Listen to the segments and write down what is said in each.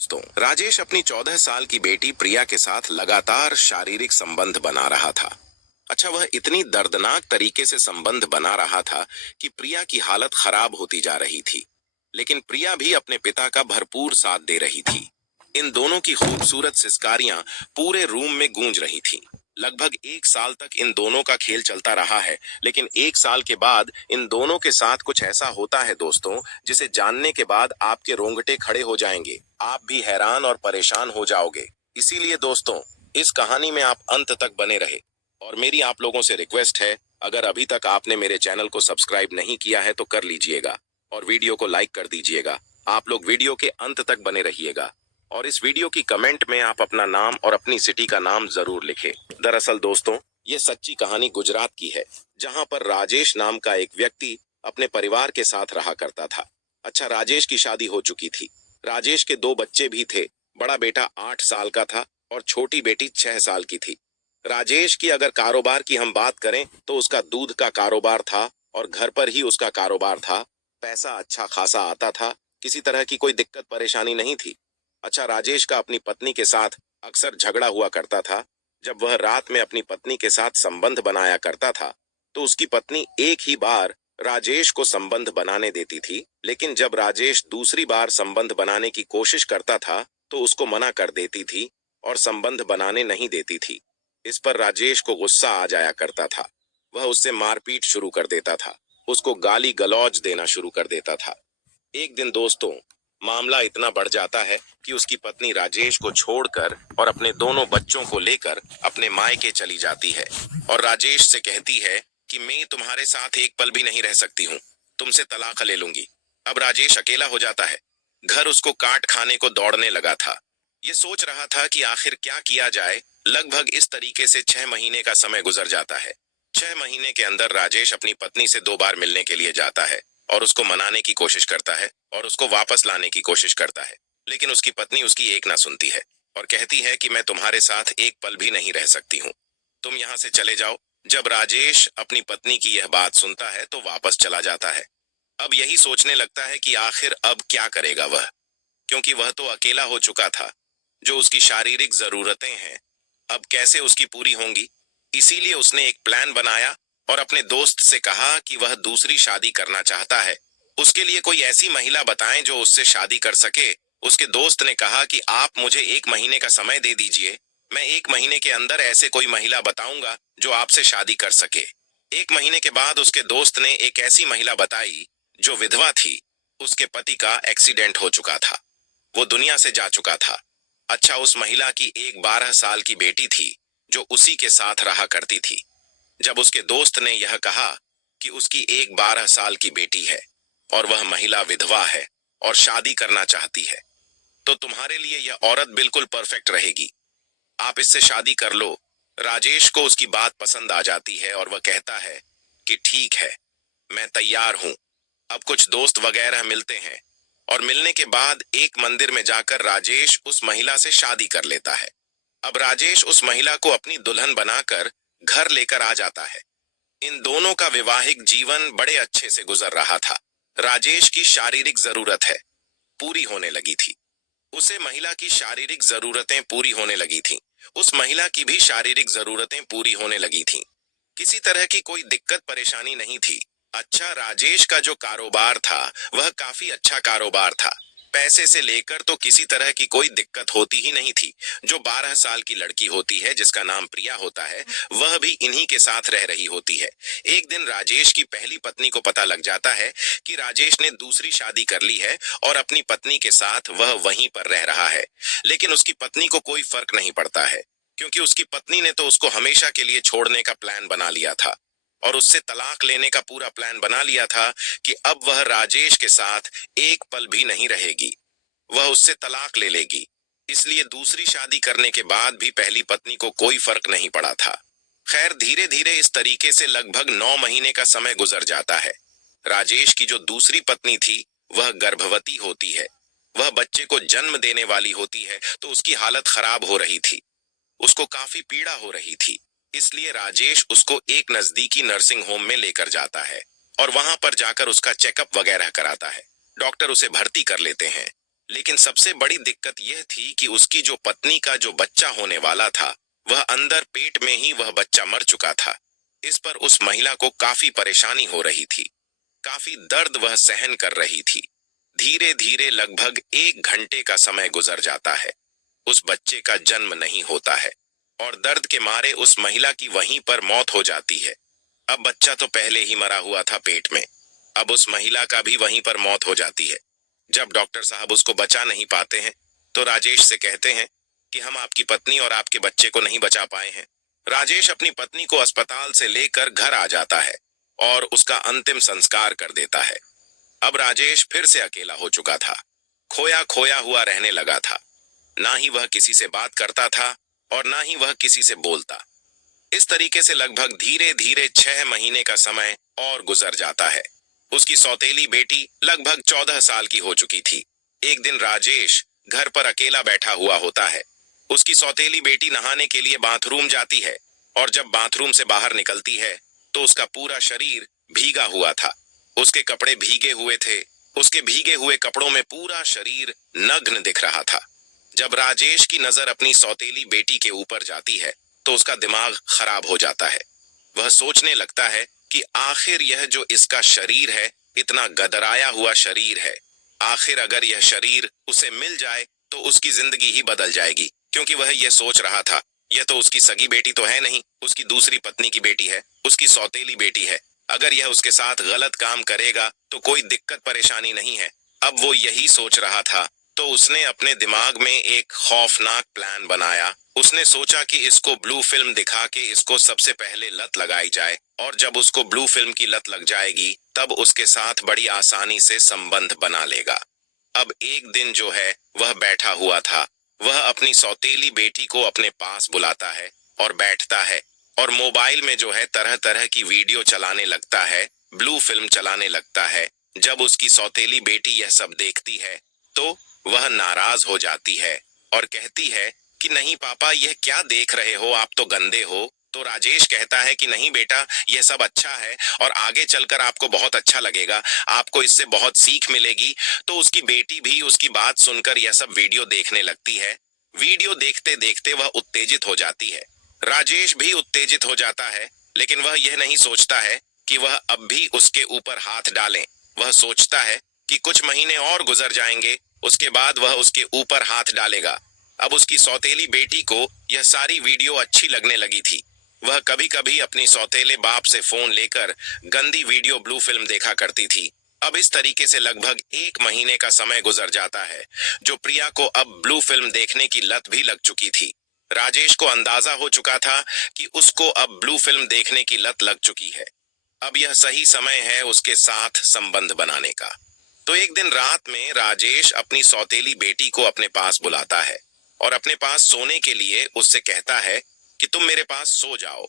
दोस्तों, राजेश अपनी 14 साल की बेटी प्रिया के साथ लगातार शारीरिक संबंध बना रहा था। अच्छा, वह इतनी दर्दनाक तरीके से संबंध बना रहा था कि प्रिया की हालत खराब होती जा रही थी। लेकिन प्रिया भी अपने पिता का भरपूर साथ दे रही थी। इन दोनों की खूबसूरत सिसकारियां पूरे रूम में गूंज रही थीं। लगभग 1 साल तक इन दोनों का खेल चलता रहा है, लेकिन 1 साल के बाद इन दोनों के साथ कुछ ऐसा होता है दोस्तों, जिसे जानने के बाद आपके रोंगटे खड़े हो जाएंगे। आप भी हैरान और परेशान हो जाओगे। इसीलिए दोस्तों, इस कहानी में आप अंत तक बने रहे। और मेरी आप लोगों से रिक्वेस्ट है, अगर अभी तक आपने मेरे चैनल को सब्सक्राइब नहीं किया है तो कर लीजिएगा और वीडियो को लाइक कर दीजिएगा। आप लोग वीडियो के अंत तक बने रहिएगा और इस वीडियो की कमेंट में आप अपना नाम और अपनी सिटी का नाम जरूर लिखें। दरअसल दोस्तों, ये सच्ची कहानी गुजरात की है, जहां पर राजेश नाम का एक व्यक्ति अपने परिवार के साथ रहा करता था। अच्छा, राजेश की शादी हो चुकी थी। राजेश के 2 बच्चे भी थे। बड़ा बेटा 8 साल का था और छोटी बेटी 6 साल की थी। राजेश की अगर कारोबार की हम बात करें तो उसका दूध का कारोबार था और घर पर ही उसका कारोबार था। पैसा अच्छा खासा आता था, किसी तरह की कोई दिक्कत परेशानी नहीं थी। अच्छा, राजेश का अपनी पत्नी के साथ अक्सर झगड़ा हुआ करता था। जब वह रात में अपनी पत्नी के साथ संबंध बनाया करता था तो उसकी पत्नी एक ही बार राजेश को संबंध बनाने देती थी, लेकिन जब राजेश दूसरी बार संबंध बनाने की कोशिश करता था तो उसको मना कर देती थी और संबंध बनाने नहीं देती थी। इस पर राजेश को गुस्सा आ जाया करता था। वह उससे मारपीट शुरू कर देता था, उसको गाली गलौज देना शुरू कर देता था। एक दिन दोस्तों, मामला इतना बढ़ जाता है कि उसकी पत्नी राजेश को छोड़कर और अपने दोनों बच्चों को लेकर अपने मायके चली जाती है और राजेश से कहती है कि मैं तुम्हारे साथ एक पल भी नहीं रह सकती हूँ, तुमसे तलाक ले लूंगी। अब राजेश अकेला हो जाता है। घर उसको काट खाने को दौड़ने लगा था। ये सोच रहा था कि आखिर क्या किया जाए। लगभग इस तरीके से 6 महीने का समय गुजर जाता है। 6 महीने के अंदर राजेश अपनी पत्नी से 2 बार मिलने के लिए जाता है और उसको मनाने की कोशिश करता है और उसको वापस लाने की कोशिश करता है, लेकिन उसकी पत्नी उसकी एक ना सुनती है और कहती है कि मैं तुम्हारे साथ एक पल भी नहीं रह सकती हूँ, तुम यहाँ से चले जाओ। जब राजेश अपनी पत्नी की यह बात सुनता है तो वापस चला जाता है। अब यही सोचने लगता है कि आखिर अब क्या करेगा वह, क्योंकि वह तो अकेला हो चुका था। जो उसकी शारीरिक जरूरतें हैं, अब कैसे उसकी पूरी होंगी। इसीलिए उसने एक प्लान बनाया और अपने दोस्त से कहा कि वह दूसरी शादी करना चाहता है। उसके लिए कोई ऐसी महिला बताएं जो उससे शादी कर सके। उसके दोस्त ने कहा कि आप मुझे 1 महीने का समय दे दीजिए, मैं 1 महीने के अंदर ऐसे कोई महिला बताऊंगा जो आपसे शादी कर सके। 1 महीने के बाद उसके दोस्त ने एक ऐसी महिला बताई जो विधवा थी। उसके पति का एक्सीडेंट हो चुका था, वो दुनिया से जा चुका था। अच्छा, उस महिला की एक 12 साल की बेटी थी जो उसी के साथ रहा करती थी। जब उसके दोस्त ने यह कहा कि उसकी एक 12 साल की बेटी है और वह महिला विधवा है और शादी करना चाहती है, तो तुम्हारे लिए यह औरत बिल्कुल परफेक्ट रहेगी, आप इससे शादी कर लो। राजेश को उसकी बात पसंद आ जाती है और वह कहता है कि ठीक है, मैं तैयार हूं। अब कुछ दोस्त वगैरह मिलते हैं और मिलने के बाद एक मंदिर में जाकर राजेश उस महिला से शादी कर लेता है। अब राजेश उस महिला को अपनी दुल्हन बनाकर घर लेकर आ जाता है। इन दोनों का वैवाहिक जीवन बड़े अच्छे से गुजर रहा था। राजेश की शारीरिक जरूरत है पूरी होने लगी थी, उसे महिला की शारीरिक जरूरतें पूरी होने लगी थीं। उस महिला की भी शारीरिक जरूरतें पूरी होने लगी थीं। किसी तरह की कोई दिक्कत परेशानी नहीं थी। अच्छा, राजेश का जो कारोबार था वह काफी अच्छा कारोबार था। पैसे से लेकर तो किसी तरह की कोई दिक्कत होती ही नहीं थी। जो 12 साल की लड़की होती है जिसका नाम प्रिया होता है, वह भी इन्हीं के साथ रह रही होती है। एक दिन राजेश की पहली पत्नी को पता लग जाता है कि राजेश ने दूसरी शादी कर ली है और अपनी पत्नी के साथ वह वहीं पर रह रहा है। लेकिन उसकी पत्नी को कोई फर्क नहीं पड़ता है, क्योंकि उसकी पत्नी ने तो उसको हमेशा के लिए छोड़ने का प्लान बना लिया था और उससे तलाक लेने का पूरा प्लान बना लिया था कि अब वह राजेश के साथ एक पल भी नहीं रहेगी, वह उससे तलाक ले लेगी। इसलिए दूसरी शादी करने के बाद भी पहली पत्नी को कोई फर्क नहीं पड़ा था। खैर, धीरे धीरे इस तरीके से लगभग 9 महीने का समय गुजर जाता है। राजेश की जो दूसरी पत्नी थी वह गर्भवती होती है। वह बच्चे को जन्म देने वाली होती है तो उसकी हालत खराब हो रही थी, उसको काफी पीड़ा हो रही थी। इसलिए राजेश उसको एक नजदीकी नर्सिंग होम में लेकर जाता है और वहां पर जाकर उसका चेकअप वगैरह कराता है। डॉक्टर उसे भर्ती कर लेते हैं। लेकिन सबसे बड़ी दिक्कत यह थी कि उसकी जो पत्नी का जो बच्चा होने वाला था, वह अंदर पेट में ही वह बच्चा मर चुका था। इस पर उस महिला को काफी परेशानी हो रही थी, काफी दर्द वह सहन कर रही थी। धीरे धीरे लगभग 1 घंटे का समय गुजर जाता है, उस बच्चे का जन्म नहीं होता है और दर्द के मारे उस महिला की वहीं पर मौत हो जाती है। अब बच्चा तो पहले ही मरा हुआ था पेट में, अब उस महिला का भी वहीं पर मौत हो जाती है। जब डॉक्टर साहब उसको बचा नहीं पाते हैं, तो राजेश से कहते हैं कि हम आपकी पत्नी और आपके बच्चे को नहीं बचा पाए हैं। राजेश अपनी पत्नी को अस्पताल से लेकर घर आ जाता है और उसका अंतिम संस्कार कर देता है। अब राजेश फिर से अकेला हो चुका था, खोया खोया हुआ रहने लगा था। ना ही वह किसी से बात करता था और ना ही वह किसी से बोलता। इस तरीके से लगभग धीरे धीरे 6 महीने का समय और गुजर जाता है। उसकी सौतेली बेटी लगभग 14 साल की हो चुकी थी। एक दिन राजेश घर पर अकेला बैठा हुआ होता है। उसकी सौतेली बेटी नहाने के लिए बाथरूम जाती है और जब बाथरूम से बाहर निकलती है तो उसका पूरा शरीर भीगा हुआ था। उसके कपड़े भीगे हुए थे, उसके भीगे हुए कपड़ों में पूरा शरीर नग्न दिख रहा था। जब राजेश की नजर अपनी सौतेली बेटी के ऊपर जाती है तो उसका दिमाग खराब हो जाता है। वह सोचने लगता है कि आखिर यह जो इसका शरीर है, इतना गदराया हुआ शरीर है, आखिर अगर यह शरीर उसे मिल जाए तो उसकी जिंदगी ही बदल जाएगी। क्योंकि वह यह सोच रहा था, यह तो उसकी सगी बेटी तो है नहीं, उसकी दूसरी पत्नी की बेटी है, उसकी सौतेली बेटी है। अगर यह उसके साथ गलत काम करेगा तो कोई दिक्कत परेशानी नहीं है। अब वो यही सोच रहा था, तो उसने अपने दिमाग में एक खौफनाक प्लान बनाया। उसने सोचा कि इसको ब्लू फिल्म दिखा के इसको सबसे पहले लत लगाई जाए और जब उसको ब्लू फिल्म की लत लग जाएगी तब उसके साथ बड़ी आसानी से संबंध बना लेगा। अब एक दिन जो है वह बैठा हुआ था, वह अपनी सौतेली बेटी को अपने पास बुलाता है और बैठता है और मोबाइल में जो है तरह तरह की वीडियो चलाने लगता है, ब्लू फिल्म चलाने लगता है। जब उसकी सौतेली बेटी यह सब देखती है तो वह नाराज हो जाती है और कहती है कि नहीं पापा, यह क्या देख रहे हो, आप तो गंदे हो। तो राजेश कहता है कि नहीं बेटा, यह सब अच्छा है और आगे चलकर आपको बहुत अच्छा लगेगा, आपको इससे बहुत सीख मिलेगी। तो उसकी बेटी भी उसकी बात सुनकर यह सब वीडियो देखने लगती है। वीडियो देखते देखते वह उत्तेजित हो जाती है, राजेश भी उत्तेजित हो जाता है, लेकिन वह यह नहीं सोचता है कि वह अब भी उसके ऊपर हाथ डालें। वह सोचता है कि कुछ महीने और गुजर जाएंगे, उसके बाद वह उसके ऊपर हाथ डालेगा। अब उसकी सौतेली बेटी को यह सारी वीडियो अच्छी लगने लगी थी। वह कभी कभी अपनी सौतेले बाप से फोन लेकर गंदी वीडियो ब्लू फिल्म देखा करती थी। अब इस तरीके से लगभग 1 महीने का समय गुजर जाता है, जो प्रिया को अब ब्लू फिल्म देखने की लत भी लग चुकी थी। राजेश को अंदाजा हो चुका था कि उसको अब ब्लू फिल्म देखने की लत लग चुकी है। अब यह सही समय है उसके साथ संबंध बनाने का। तो एक दिन रात में राजेश अपनी सौतेली बेटी को अपने पास बुलाता है और अपने पास सोने के लिए उससे कहता है कि तुम मेरे पास सो जाओ,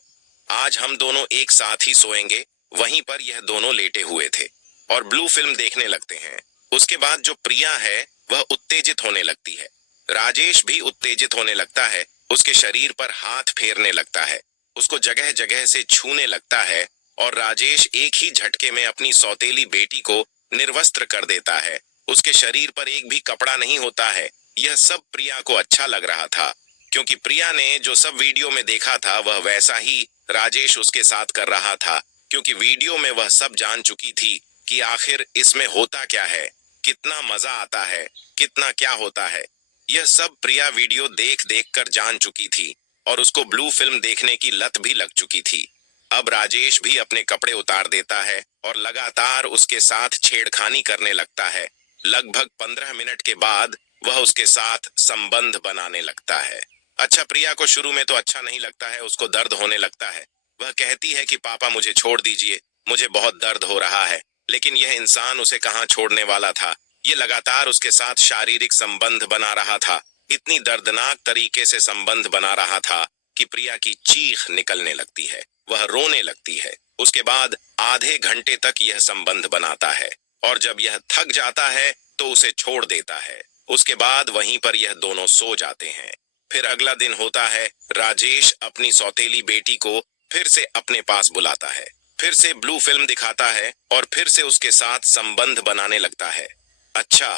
आज हम दोनों एक साथ ही सोएंगे। वहीं पर यह दोनों लेटे हुए थे और ब्लू फिल्म देखने लगते हैं। उसके बाद जो प्रिया है वह उत्तेजित होने लगती है, राजेश भी उत्तेजित होने लगता है, उसके शरीर पर हाथ फेरने लगता है, उसको जगह जगह से छूने लगता है और राजेश एक ही झटके में अपनी सौतेली बेटी को निर्वस्त्र कर देता है। उसके शरीर पर एक भी कपड़ा नहीं होता है। यह सब प्रिया को अच्छा लग रहा था, क्योंकि प्रिया ने जो सब वीडियो में देखा था वह वैसा ही राजेश उसके साथ कर रहा था। क्योंकि वीडियो में वह सब जान चुकी थी कि आखिर इसमें होता क्या है, कितना मजा आता है, कितना क्या होता है। यह सब प्रिया वीडियो देख देख कर जान चुकी थी और उसको ब्लू फिल्म देखने की लत भी लग चुकी थी। अब राजेश भी अपने कपड़े उतार देता है और लगातार उसके साथ छेड़खानी करने लगता है। लगभग 15 मिनट के बाद वह उसके साथ संबंध बनाने लगता है। अच्छा, प्रिया को शुरू में तो अच्छा नहीं लगता है, उसको दर्द होने लगता है। वह कहती है कि पापा मुझे छोड़ दीजिए, मुझे बहुत दर्द हो रहा है। लेकिन यह इंसान उसे कहाँ छोड़ने वाला था। ये लगातार उसके साथ शारीरिक संबंध बना रहा था, इतनी दर्दनाक तरीके से संबंध बना रहा था कि प्रिया की चीख निकलने लगती है, वह रोने लगती है। उसके बाद आधे घंटे तक यह संबंध बनाता है और जब यह थक जाता है तो उसे छोड़ देता है। उसके बाद वहीं पर यह दोनों सो जाते हैं। फिर अगला दिन होता है, राजेश अपनी सौतेली बेटी को फिर से अपने पास बुलाता है, फिर से ब्लू फिल्म दिखाता है और फिर से उसके साथ संबंध बनाने लगता है। अच्छा,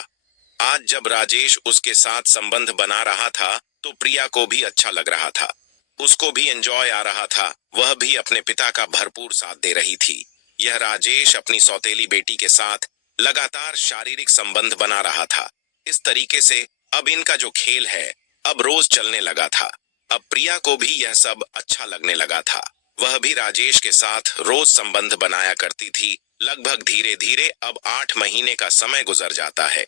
आज जब राजेश उसके साथ संबंध बना रहा था तो प्रिया को भी अच्छा लग रहा था। उसको भी एंजॉय आ रहा था। वह भी अपने पिता का भरपूर साथ दे रही थी। यह राजेश अपनी सौतेली बेटी के साथ लगातार शारीरिक संबंध बना रहा था। इस तरीके से अब इनका जो खेल है अब रोज चलने लगा था। अब प्रिया को भी यह सब अच्छा लगने लगा था। वह भी राजेश के साथ रोज संबंध बनाया करती थी। लगभग धीरे धीरे अब 8 महीने का समय गुजर जाता है।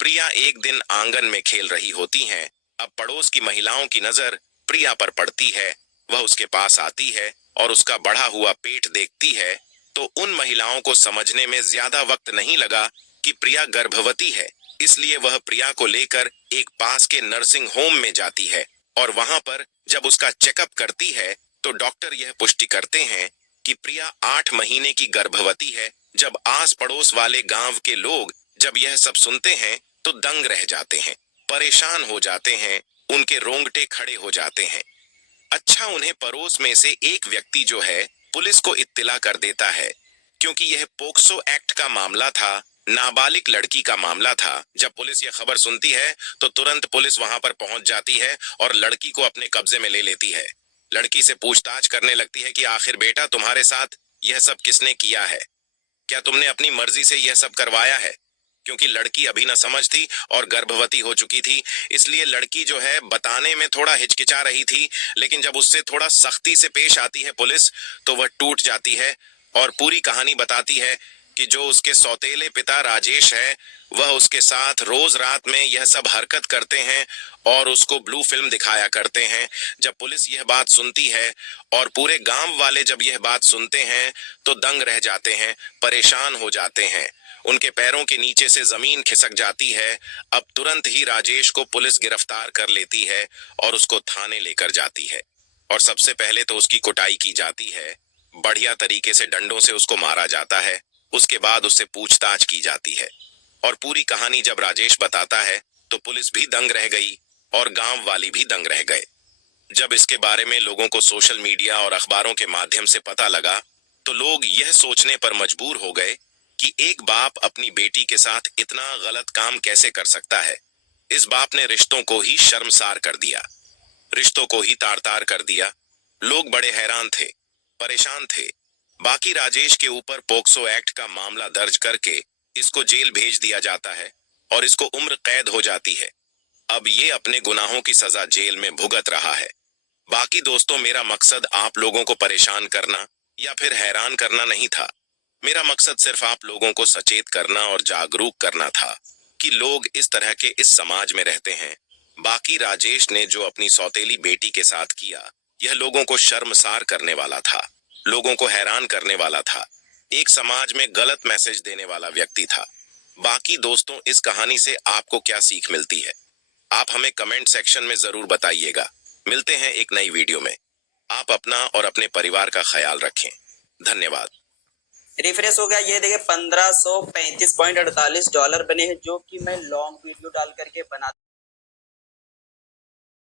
प्रिया एक दिन आंगन में खेल रही होती हैं। अब पड़ोस की महिलाओं की नजर प्रिया पर पड़ती है। वह उसके पास आती है और उसका बढ़ा हुआ पेट देखती है तो उन महिलाओं को समझने में ज्यादा वक्त नहीं लगा कि प्रिया गर्भवती है। इसलिए वह प्रिया को लेकर एक पास के नर्सिंग होम में जाती है और वहां पर जब उसका चेकअप करती है तो डॉक्टर यह पुष्टि करते हैं कि प्रिया 8 महीने की गर्भवती है। जब आस पड़ोस वाले गांव के लोग जब यह सब सुनते हैं तो दंग रह जाते हैं, परेशान हो जाते हैं, उनके रोंगटे खड़े हो जाते हैं। अच्छा, उन्हें पड़ोस में से एक व्यक्ति जो है पुलिस को इत्तिला कर देता है, क्योंकि यह पोक्सो एक्ट का मामला था, नाबालिग लड़की का मामला था। जब पुलिस यह खबर सुनती है तो तुरंत पुलिस वहां पर पहुंच जाती है और लड़की को अपने कब्जे में ले लेती है। लड़की से पूछताछ करने लगती है कि आखिर बेटा तुम्हारे साथ यह सब किसने किया है, क्या तुमने अपनी मर्जी से यह सब करवाया है? क्योंकि लड़की अभी न समझ थी और गर्भवती हो चुकी थी, इसलिए लड़की जो है बताने में थोड़ा हिचकिचा रही थी। लेकिन जब उससे थोड़ा सख्ती से पेश आती है पुलिस तो वह टूट जाती है और पूरी कहानी बताती है कि जो उसके सौतेले पिता राजेश है वह उसके साथ रोज रात में यह सब हरकत करते हैं और उसको ब्लू फिल्म दिखाया करते हैं। जब पुलिस यह बात सुनती है और पूरे गांव वाले जब यह बात सुनते हैं तो दंग रह जाते हैं, परेशान हो जाते हैं, उनके पैरों के नीचे से जमीन खिसक जाती है। अब तुरंत ही राजेश को पुलिस गिरफ्तार कर लेती है और उसको थाने लेकर जाती है और सबसे पहले तो उसकी कुटाई की जाती है। बढ़िया तरीके से डंडों से उसको मारा जाता है। उसके बाद उससे पूछताछ की जाती है और पूरी कहानी जब राजेश बताता है तो पुलिस भी दंग रह गई और गांव वाली भी दंग रह गए। जब इसके बारे में लोगों को सोशल मीडिया और अखबारों के माध्यम से पता लगा तो लोग यह सोचने पर मजबूर हो गए कि एक बाप अपनी बेटी के साथ इतना गलत काम कैसे कर सकता है। इस बाप ने रिश्तों को ही शर्मसार कर दिया, रिश्तों को ही तार तार कर दिया। लोग बड़े हैरान थे, परेशान थे। बाकी राजेश के ऊपर पोक्सो एक्ट का मामला दर्ज करके इसको जेल भेज दिया जाता है और इसको उम्र कैद हो जाती है। अब ये अपने गुनाहों की सजा जेल में भुगत रहा है। बाकी दोस्तों, मेरा मकसद आप लोगों को परेशान करना या फिर हैरान करना नहीं था। मेरा मकसद सिर्फ आप लोगों को सचेत करना और जागरूक करना था कि लोग इस तरह के इस समाज में रहते हैं। बाकी राजेश ने जो अपनी सौतेली बेटी के साथ किया यह लोगों को शर्मसार करने वाला था, लोगों को हैरान करने वाला था, एक समाज में गलत मैसेज देने वाला व्यक्ति था। बाकी दोस्तों, इस कहानी से आपको क्या सीख मिलती है आप हमें कमेंट सेक्शन में जरूर बताइएगा। मिलते हैं एक नई वीडियो में। आप अपना और अपने परिवार का ख्याल रखें। धन्यवाद। रिफ्रेश हो गया, ये देखिए $1535.48 बने हैं, जो कि मैं लॉन्ग वीडियो डाल करके बना